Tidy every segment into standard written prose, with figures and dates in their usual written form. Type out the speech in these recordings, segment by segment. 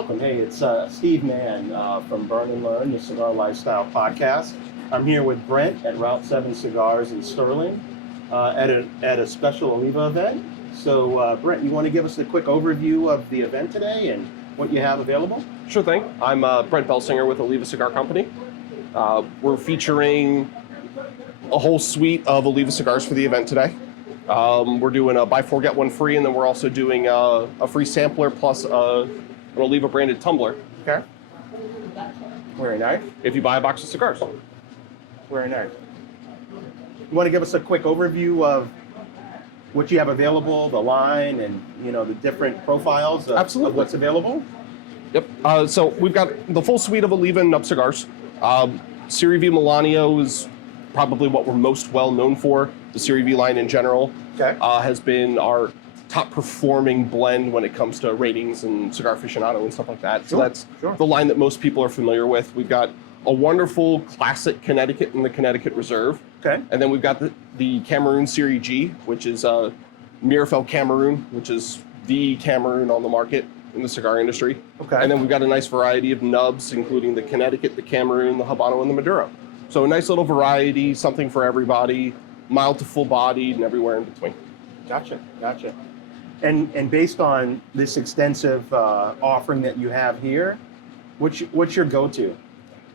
welcome. Hey, it's Steve Mann from Burn and Learn, the Cigar Lifestyle Podcast. I'm here with Brent at Route 7 Cigars in Sterling at a special Oliva event. So, Brent, you want to give us a quick overview of the event today and what you have available? Sure thing. I'm Brent Belsinger with Oliva Cigar Company. We're featuring a whole suite of Oliva cigars for the event today. We're doing a buy four, get one free, and then we're also doing a free sampler plus an Oliva branded tumbler. Okay. Very nice. If you buy a box of cigars. Very nice. You want to give us a quick overview of what you have available, the line, and the different profiles of what's available? Yep. So we've got the full suite of Oliva and Nub cigars. Serie V Milanio is probably what we're most well known for. The Serie V line in general has been our top performing blend when it comes to ratings and Cigar Aficionado and stuff like that. So that's the line that most people are familiar with. We've got a wonderful classic Connecticut in the Connecticut Reserve. Okay. And then we've got the Cameroon Serie G, which is Mirafel Cameroon, which is the Cameroon on the market in the cigar industry. Okay. And then we've got a nice variety of nubs, including the Connecticut, the Cameroon, the Habano, and the Maduro. So a nice little variety, something for everybody, mild to full-bodied, and everywhere in between. Gotcha. And based on this extensive offering that you have here, what's your go-to?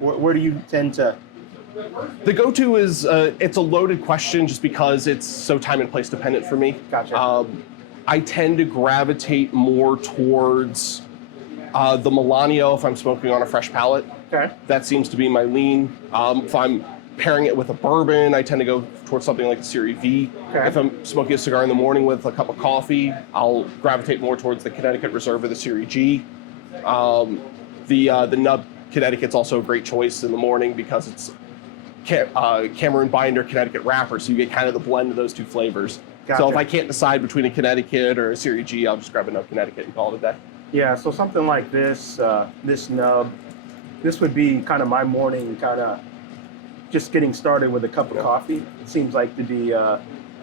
Where do you tend to? The go-to is, it's a loaded question just because it's so time and place dependent for me. Gotcha. I tend to gravitate more towards the Milanio if I'm smoking on a fresh palate. Okay. That seems to be my lean. If I'm pairing it with a bourbon, I tend to go towards something like the Serie V. Okay. If I'm smoking a cigar in the morning with a cup of coffee, I'll gravitate more towards the Connecticut Reserve or the Serie G. The Nub Connecticut's also a great choice in the morning because it's Cameroon binder, Connecticut wrapper, so you get kind of the blend of those two flavors. Gotcha. So if I can't decide between a Connecticut or a Serie G, I'll just grab a Nub Connecticut and call it a day. Yeah, so something like this, this nub, this would be kind of my morning, kind of just getting started with a cup of coffee. It seems like to be a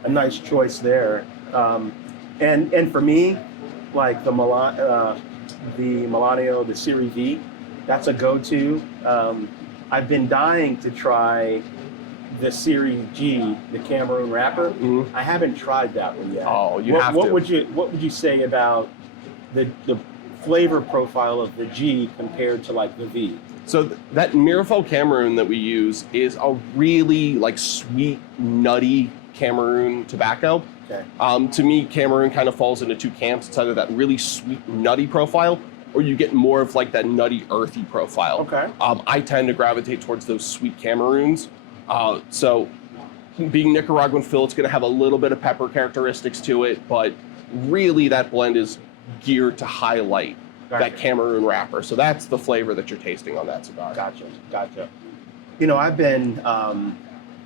nice choice there. And for me, like the Milanio, the Serie V, that's a go-to. I've been dying to try the Serie G, the Cameroon wrapper. I haven't tried that one yet. Oh, you have to. What would you say about the flavor profile of the G compared to like the V? So that Mirafel Cameroon that we use is a really sweet, nutty Cameroon tobacco. Okay. To me, Cameroon kind of falls into two camps. It's either that really sweet, nutty profile, or you get more of that nutty, earthy profile. Okay. I tend to gravitate towards those sweet Cameroons. So being Nicaraguan fill, it's going to have a little bit of pepper characteristics to it, but really that blend is geared to highlight that Cameroon wrapper. So that's the flavor that you're tasting on that cigar. Gotcha.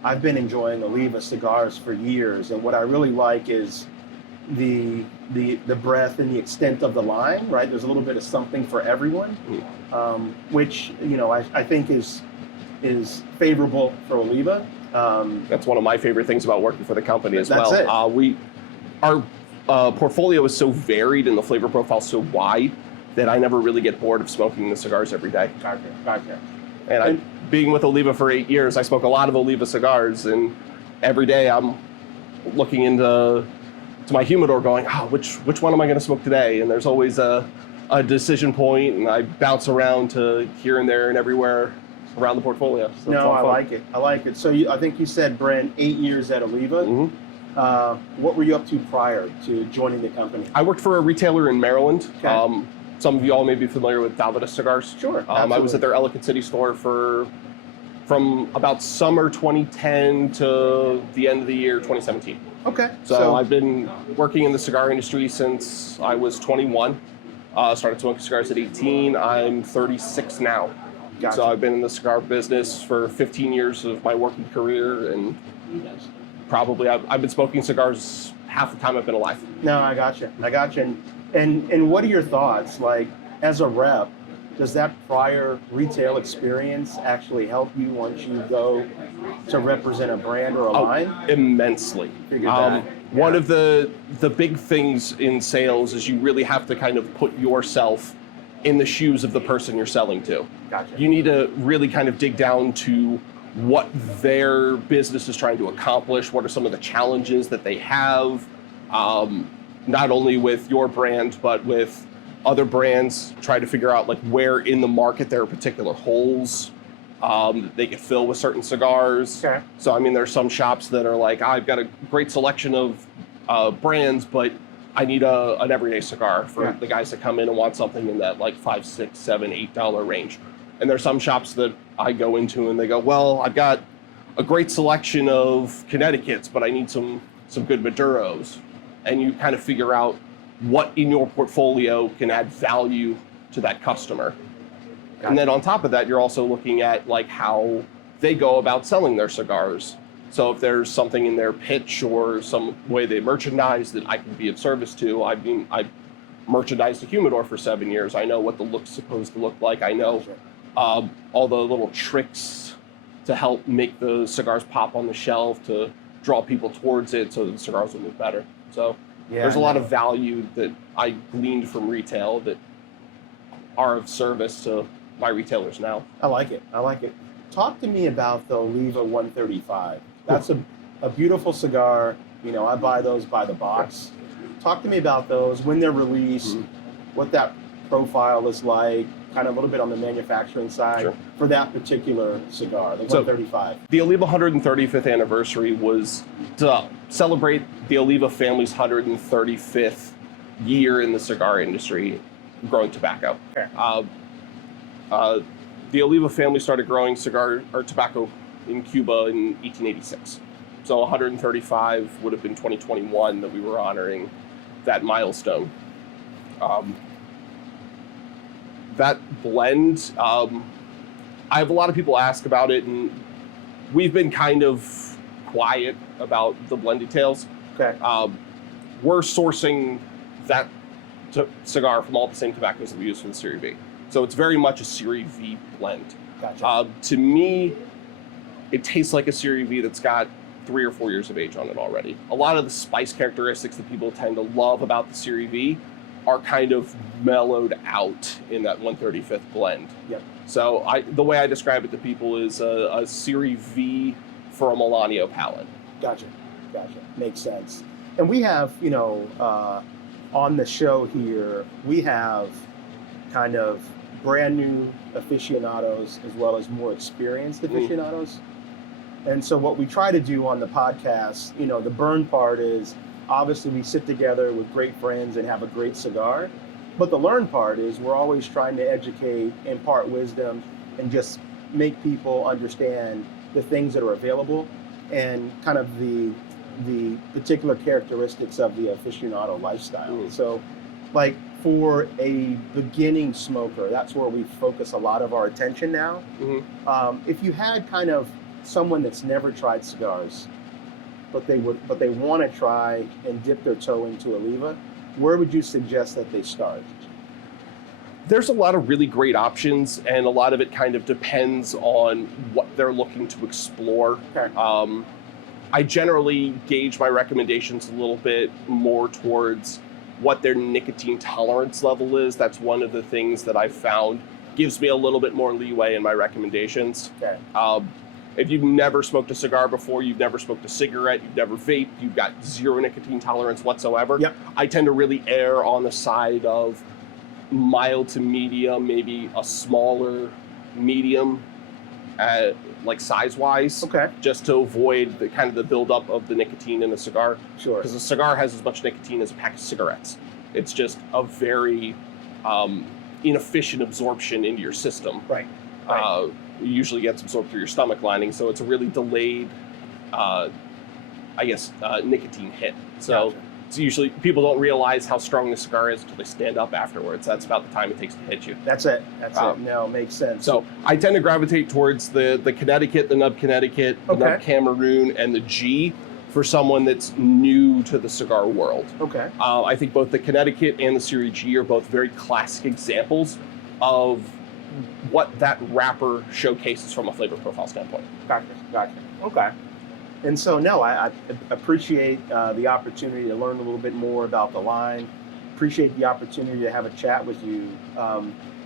I've been enjoying Oliva cigars for years, and what I really like is the breadth and the extent of the line, right? There's a little bit of something for everyone, which I think is favorable for Oliva. That's one of my favorite things about working for the company as well. That's it. Our portfolio is so varied and the flavor profile so wide that I never really get bored of smoking the cigars every day. Gotcha. And being with Oliva for 8 years, I smoke a lot of Oliva cigars, and every day I'm looking into my humidor going, which one am I going to smoke today? And there's always a decision point, and I bounce around to here and there and everywhere around the portfolio. So I like it. So I think you said, Brent, 8 years at Oliva. Mm-hmm. What were you up to prior to joining the company? I worked for a retailer in Maryland. Okay. Some of you all may be familiar with Dalveda Cigars. Sure. I was at their Ellicott City store from about summer 2010 to the end of the year 2017. Okay. So I've been working in the cigar industry since I was 21. Started smoking cigars at 18. I'm 36 now. Gotcha. So I've been in the cigar business for 15 years of my working career, and probably I've been smoking cigars half the time I've been alive. No, I got you. And what are your thoughts? Like, as a rep, does that prior retail experience actually help you once you go to represent a brand or a line? Immensely. One of the big things in sales is you really have to kind of put yourself in the shoes of the person you're selling to. Gotcha. You need to really kind of dig down to what their business is trying to accomplish, what are some of the challenges that they have, not only with your brand, but with other brands, try to figure out like where in the market there are particular holes that they could fill with certain cigars. Okay. So, I mean, there's some shops that are like, I've got a great selection of brands, but I need an everyday cigar for the guys that come in and want something in that like $5, $6, $7, $8 range. And there's some shops that I go into and they go, well, I've got a great selection of Connecticut's, but I need some good Maduros. And you kind of figure out what in your portfolio can add value to that customer. Gotcha. And then on top of that, you're also looking at like how they go about selling their cigars. So if there's something in their pitch or some way they merchandise that I can be of service to, I mean, I merchandised a humidor for 7 years. I know what the look's supposed to look like. I know all the little tricks to help make the cigars pop on the shelf to draw people towards it so that the cigars will move better. So there's a lot of value that I gleaned from retail that are of service to my retailers now. I like it. Talk to me about the Oliva 135. That's a beautiful cigar. You know, I buy those by the box. Talk to me about those, when they're released, what that profile is like, kind of a little bit on the manufacturing side for that particular cigar, the 135. The Oliva 135th anniversary was to celebrate the Oliva family's 135th year in the cigar industry, growing tobacco. Okay. The Oliva family started growing cigar or tobacco in Cuba in 1886. So 135 would have been 2021 that we were honoring that milestone. That blend, I have a lot of people ask about it, and we've been kind of quiet about the blend details. Okay. We're sourcing that cigar from all the same tobaccos that we use for the Serie V. So it's very much a Serie V blend. Gotcha. To me, it tastes like a Serie V that's got 3 or 4 years of age on it already. A lot of the spice characteristics that people tend to love about the Serie V are kind of mellowed out in that 135th blend. Yep. So the way I describe it to people is a Serie V for a Milanio palate. Gotcha. Makes sense. And we have, you know, on the show here, we have kind of brand new aficionados as well as more experienced aficionados. And so what we try to do on the podcast, you know, the burn part is obviously we sit together with great friends and have a great cigar. But the learn part is we're always trying to educate, impart wisdom, and just make people understand the things that are available and kind of the particular characteristics of the aficionado lifestyle. So like for a beginning smoker, that's where we focus a lot of our attention now. If you had kind of someone that's never tried cigars, but they want to try and dip their toe into Oliva, where would you suggest that they start? There's a lot of really great options, and a lot of it kind of depends on what they're looking to explore. Okay. I generally gauge my recommendations a little bit more towards what their nicotine tolerance level is. That's one of the things that I've found gives me a little bit more leeway in my recommendations. Okay. If you've never smoked a cigar before, you've never smoked a cigarette, you've never vaped, you've got zero nicotine tolerance whatsoever, Yep. I tend to really err on the side of mild to medium, maybe a smaller medium, like size-wise, Okay. just to avoid the kind of the buildup of the nicotine in a cigar. Sure. Because a cigar has as much nicotine as a pack of cigarettes. It's just a very inefficient absorption into your system. Right. It usually gets absorbed through your stomach lining, so it's a really delayed, nicotine hit. So Gotcha. it's usually, people don't realize how strong the cigar is until they stand up afterwards. That's about the time it takes to hit you. That's it. No, makes sense. So I tend to gravitate towards the Connecticut, the Nub Connecticut, the Nub Cameroon, and the G for someone that's new to the cigar world. Okay. I think both the Connecticut and the Serie G are both very classic examples of what that wrapper showcases from a flavor profile standpoint. Gotcha. Okay. And so, no, I appreciate the opportunity to learn a little bit more about the line, appreciate the opportunity to have a chat with you.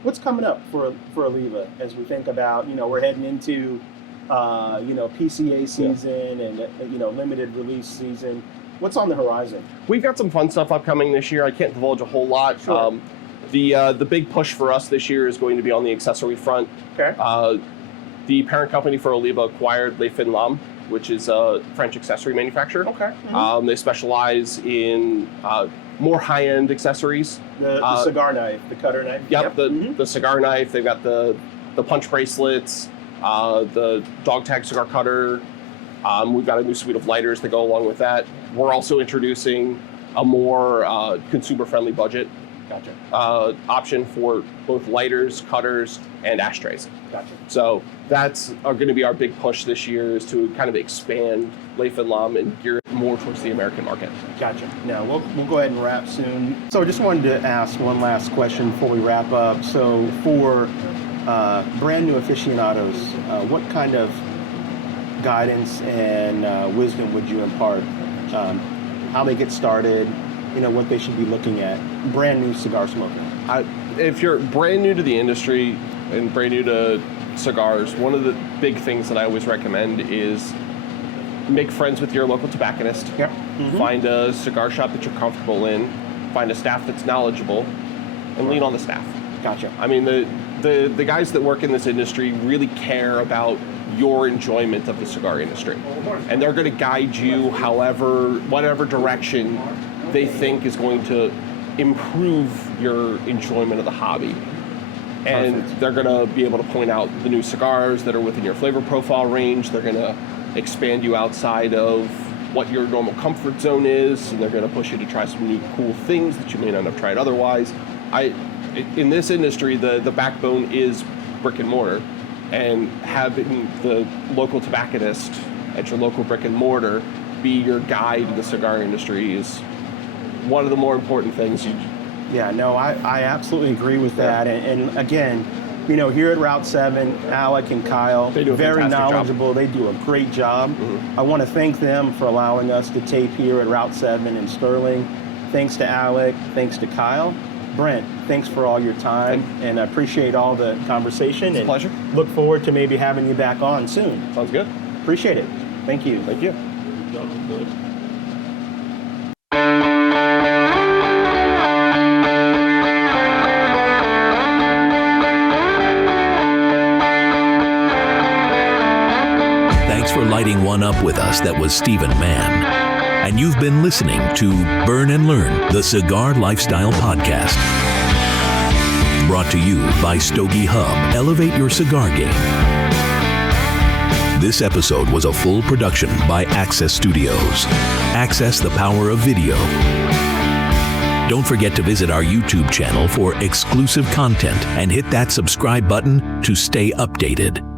What's coming up for Oliva as we think about, we're heading into, PCA season and, limited release season. What's on the horizon? We've got some fun stuff upcoming this year. I can't divulge a whole lot. Sure. The big push for us this year is going to be on the accessory front. Okay. The parent company for Oliva acquired Le Finlam, which is a French accessory manufacturer. Okay. Mm-hmm. They specialize in more high-end accessories. The cigar knife, the cutter knife. Yep, the cigar knife. They've got the punch bracelets, the dog tag cigar cutter. We've got a new suite of lighters that go along with that. We're also introducing a more consumer-friendly budget option for both lighters, cutters, and ashtrays. Gotcha. So that's going to be our big push this year, is to kind of expand Le Finlam and gear it more towards the American market. Gotcha. Now, we'll go ahead and wrap soon. So I just wanted to ask one last question before we wrap up. So for brand new aficionados, what kind of guidance and wisdom would you impart? How they get started, what they should be looking at, brand new cigar smoking? If you're brand new to the industry and brand new to cigars, one of the big things that I always recommend is make friends with your local tobacconist. Yep. Mm-hmm. Find a cigar shop that you're comfortable in. Find a staff that's knowledgeable, and lean on the staff. Gotcha. I mean, the guys that work in this industry really care about your enjoyment of the cigar industry, and they're going to guide you whatever direction they think is going to improve your enjoyment of the hobby. And Perfect. They're going to be able to point out the new cigars that are within your flavor profile range. They're going to expand you outside of what your normal comfort zone is, and they're going to push you to try some new cool things that you may not have tried otherwise. In this industry, the backbone is brick and mortar, and having the local tobacconist at your local brick and mortar be your guide to the cigar industry is one of the more important things. Yeah, no, I absolutely agree with that. And again, here at Route 7, Alec and Kyle, They do a very fantastic knowledgeable. job. They do a great job. Mm-hmm. I want to thank them for allowing us to tape here at Route 7 in Sterling. Thanks to Alec, thanks to Kyle. Brent, thanks for all your time, and I appreciate all the conversation. It's a pleasure. Look forward to maybe having you back on soon. Sounds good. Appreciate it. Thank you. Thank you. Thanks for lighting one up with us. That was Stephen Mann. And you've been listening to Burn and Learn, the Cigar Lifestyle Podcast. Brought to you by Stogie Hub. Elevate your cigar game. This episode was a full production by Access Studios. Access the power of video. Don't forget to visit our YouTube channel for exclusive content and hit that subscribe button to stay updated.